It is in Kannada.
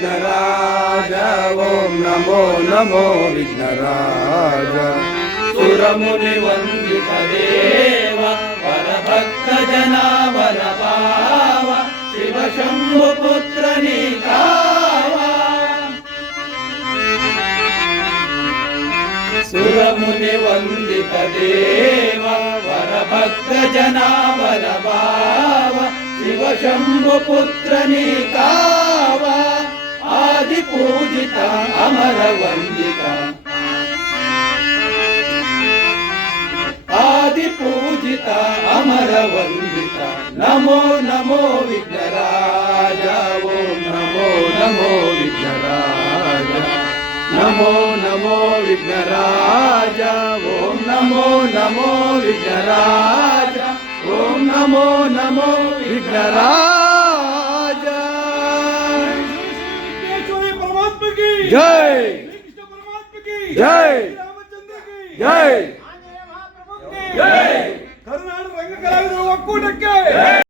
ವಿಘ್ನರಾಜ ಓಂ ನಮೋ ನಮೋ ವಿಘ್ನರಾಜ. ಸುರಮುನಿ ವಂದಿತ ದೇವ ವರಭಕ್ತ ಜನಾವರ ಭಾವ ಶಿವ ಶಂಭು ಪುತ್ರ ನೀಕಾವ. ಸುರಮುನಿ ವಂದಿತ ದೇವ ವರಭಕ್ತ ಜನಾವರ ಭಾವ ಶಿವ ಶಂಭು ಪುತ್ರ ನೀಕಾವ. ಆದಿ ಪೂಜಿತ ಅಮರ ವಂದಿತ ಆದಿ ಪೂಜಿತ ಅಮರ ವಂದಿತ ನಮೋ ನಮೋ ವಿಘ್ನರಾಜ ಓಂ ನಮೋ ನಮೋ ವಿಘ್ನರಾಜ. ನಮೋ ನಮೋ ವಿಘ್ನರಾಜ ಓಂ ನಮೋ ನಮೋ ವಿಘ್ನರಾಜ ಓಂ ನಮೋ ನಮೋ ವಿಘ್ನರಾಜ. ಜೈ ಜೈ ಜೈ ಕರುನಾಡು ರಂಗ ಕಲಾವಿದರ ಒಕ್ಕೂಟಕ್ಕೆ